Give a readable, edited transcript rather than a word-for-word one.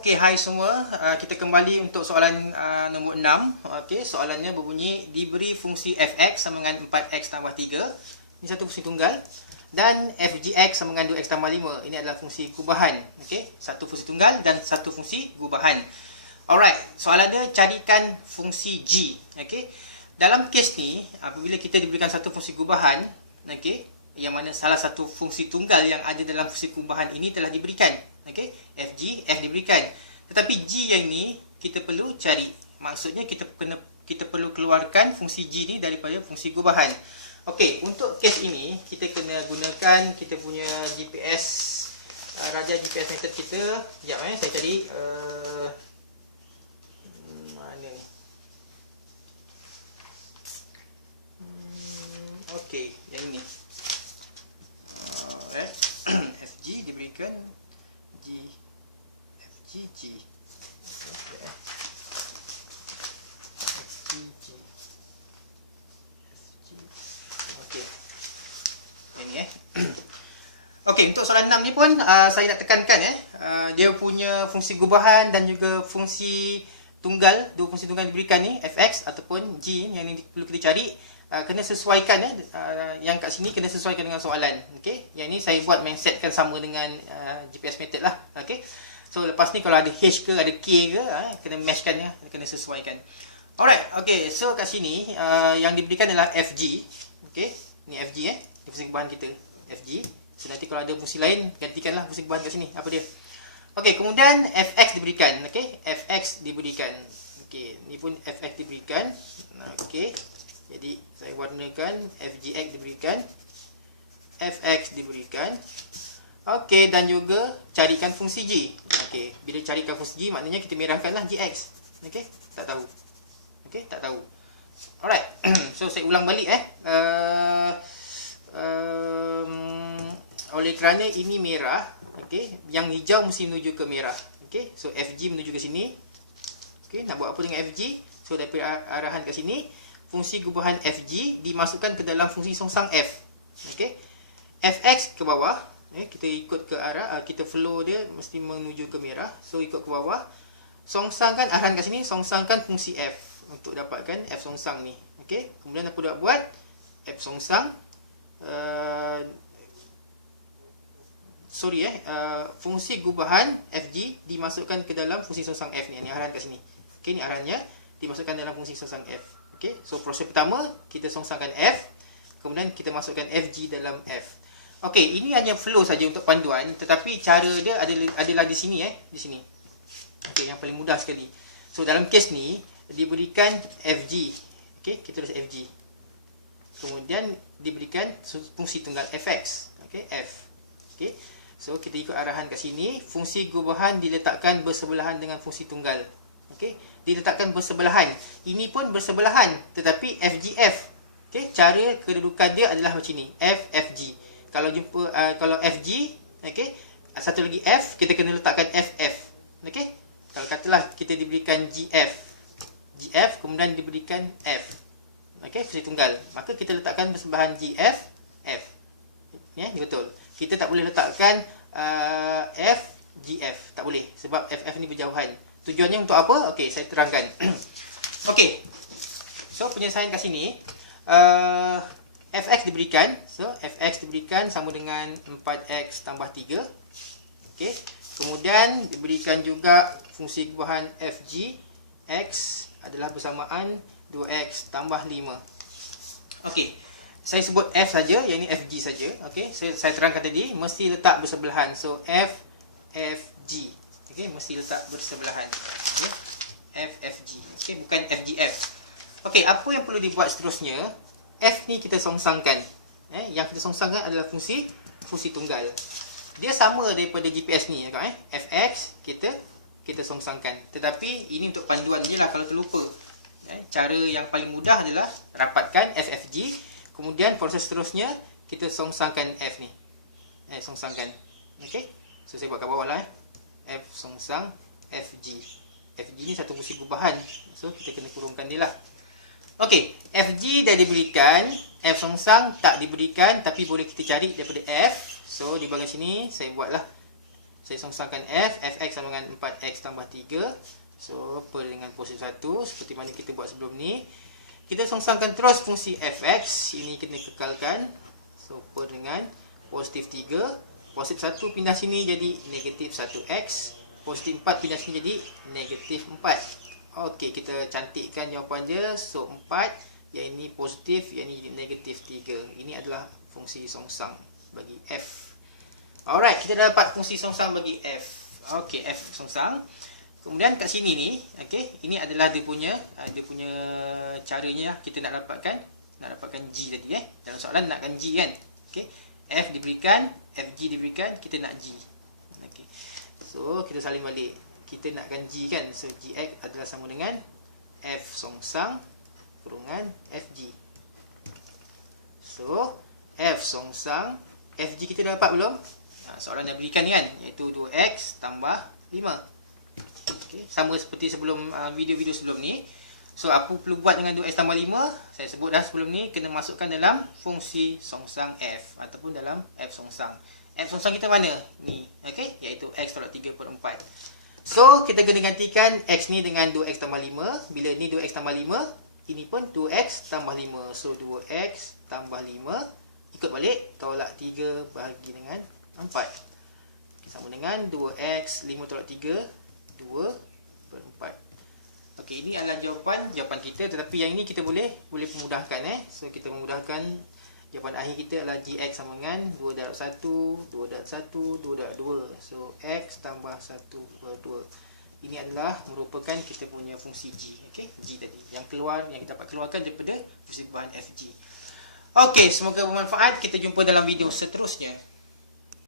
Okey, hai semua. Kita kembali untuk soalan nombor 6. Okey, soalannya berbunyi diberi fungsi fx sama dengan 4x tambah 3. Ini satu fungsi tunggal. Dan fgx sama dengan 2x tambah 5. Ini adalah fungsi gubahan. Okey, satu fungsi tunggal dan satu fungsi gubahan. Alright, soalannya carikan fungsi g. Okey. Dalam kes ni, apabila kita diberikan satu fungsi gubahan, okey, yang mana salah satu fungsi tunggal yang ada dalam fungsi gubahan ini telah diberikan. Okey, f diberikan. Tetapi g yang ni kita perlu cari. Maksudnya kita perlu keluarkan fungsi g ni daripada fungsi gubahan. Okey, untuk kes ini kita kena gunakan kita punya GPS raja GPS method kita. Sekejap saya cari mana ni. Okey, yang ini. Alright. fg diberikan G. Okey. Ini Okey, untuk soalan 6 ni pun saya nak tekankan dia punya fungsi gubahan dan juga fungsi tunggal, dua fungsi tunggal diberikan ni fx ataupun g yang ni perlu kita cari, kena sesuaikan yang kat sini kena sesuaikan dengan soalan. Okey, yang ni saya buat main setkan sama dengan GPS method lah. Okey. So lepas ni kalau ada H ke, ada K ke, kena matchkan ya, kena sesuaikan. Alright, okay. So kat sini yang diberikan adalah FG. Okay, ni FG fungsi gubahan kita, FG. So nanti kalau ada fungsi lain, gantikanlah fungsi gubahan kat sini. Apa dia? Okay, kemudian Fx diberikan. Okay, Fx diberikan. Okay, ni pun Fx diberikan. Okay, jadi saya warnakan Fgx diberikan, Fx diberikan. Okey, dan juga carikan fungsi g. Okey, bila carikan fungsi g maknanya kita merahkanlah gx. Okey, tak tahu. Okey, tak tahu. Alright. So saya ulang balik oleh kerana ini merah, okey, yang hijau mesti menuju ke merah. Okey, so fg menuju ke sini. Okey, nak buat apa dengan fg? So daripada arahan kat sini, fungsi gubahan fg dimasukkan ke dalam fungsi songsang f. Okey. Fx ke bawah. Kita ikut ke arah, kita flow dia mesti menuju ke merah. So ikut ke bawah. Songsangkan arahan kat sini, songsangkan fungsi f untuk dapatkan f songsang ni. Okey. Kemudian apa nak buat? F songsang fungsi gubahan fg dimasukkan ke dalam fungsi songsang f ni. Ini arahan kat sini. Okey, ni arahannya dimasukkan dalam fungsi songsang f. Okey. So proses pertama kita songsangkan f, kemudian kita masukkan fg dalam f. Okey, ini hanya flow saja untuk panduan, tetapi cara dia adalah di sini di sini. Okey, yang paling mudah sekali. So dalam kes ni diberikan fg. Okey, kita tulis fg. Kemudian diberikan fungsi tunggal fx. Okey, f. Okey. So kita ikut arahan kat sini, fungsi gubahan diletakkan bersebelahan dengan fungsi tunggal. Okey, diletakkan bersebelahan. Ini pun bersebelahan, tetapi fgf. Okey, cara kedudukan dia adalah macam ni, fg. Kalau jumpa kalau fg, okey, satu lagi f, kita kena letakkan ff. Okey. Kalau katalah kita diberikan gf, kemudian diberikan f. Okey, fungsi tunggal. Maka kita letakkan bersebelahan gf, f. Ya, ni betul. Kita tak boleh letakkan f, gf. Tak boleh sebab ff ni berjauhan. Tujuannya untuk apa? Okey, saya terangkan. Okey. So penyelesaian kat sini fx diberikan, so fx diberikan sama dengan 4x tambah 3. Okey. Kemudian diberikan juga fungsi gubahan fg x adalah bersamaan 2x tambah 5. Okey. Saya sebut f saja, yang ini fg saja. Okey. Saya terangkan tadi mesti letak bersebelahan. So fg. Okey, mesti letak bersebelahan. Okey. Fg. Okey, bukan fgf. Okey, apa yang perlu dibuat seterusnya? F ni kita songsangkan. Yang kita songsangkan adalah fungsi tunggal. Dia sama daripada GPS ni fx kita songsangkan. Tetapi ini untuk panduan je lah kalau terlupa. Cara yang paling mudah adalah rapatkan ffg. Kemudian proses seterusnya kita songsangkan f ni. Songsangkan. Okey. So saya buat kat bawah lah f songsang fg. Fg ni satu fungsi gubahan. So kita kena kurungkan dia lah. Okey, fg dah diberikan, f songsang tak diberikan, tapi boleh kita cari daripada f. So di bahagian sini saya buatlah saya songsangkan fx sama dengan 4x tambah 3. So, per dengan positif 1, seperti mana kita buat sebelum ni. Kita songsangkan terus fungsi fx, ini kena kekalkan. So, per dengan positif 3. Positif 1 pindah sini jadi negatif 1x. Positif 4 pindah sini jadi negatif 4. Okey, kita cantikkan jawapan dia. So, 4, yang ini positif, yang ini negatif 3. Ini adalah fungsi songsang bagi f. Alright, kita dah dapat fungsi songsang bagi f. Okey, f songsang. Kemudian kat sini ni, okey, ini adalah dia punya caranya kita nak dapatkan g tadi Dalam soalan nakkan g kan. Okey. F diberikan, fg diberikan, kita nak g. Okey. So, kita salin balik. Kita nakkan g kan. So, gx adalah sama dengan f songsang kurungan fg. So, f songsang, fg kita dah dapat belum? Soalan dah berikan ni kan, iaitu 2x tambah 5. Okay. Sama seperti sebelum video-video sebelum ni. So, apa perlu buat dengan 2x tambah 5? Saya sebut dah sebelum ni, kena masukkan dalam fungsi songsang f ataupun dalam f songsang. F songsang kita mana? Ni, okay? Iaitu x tolak 3 per 4. So, kita kena gantikan x ni dengan 2x tambah 5. Bila ni 2x tambah 5, ini pun 2x tambah 5. So, 2x tambah 5. Ikut balik, tolak 3 bahagi dengan 4. Okay, sama dengan 2x, 5 tolak 3, 2 per 4. Okey, ini adalah jawapan kita, tetapi yang ini kita boleh memudahkan So kita memudahkan, jawapan akhir kita adalah gx sama dengan 2 darab 1, 2 darab 1, 2 darab 2. So x tambah 1 per 2. Ini adalah merupakan kita punya fungsi g. Okey, g tadi yang kita dapat keluarkan daripada fungsi gubahan fg. Okey, semoga bermanfaat. Kita jumpa dalam video seterusnya.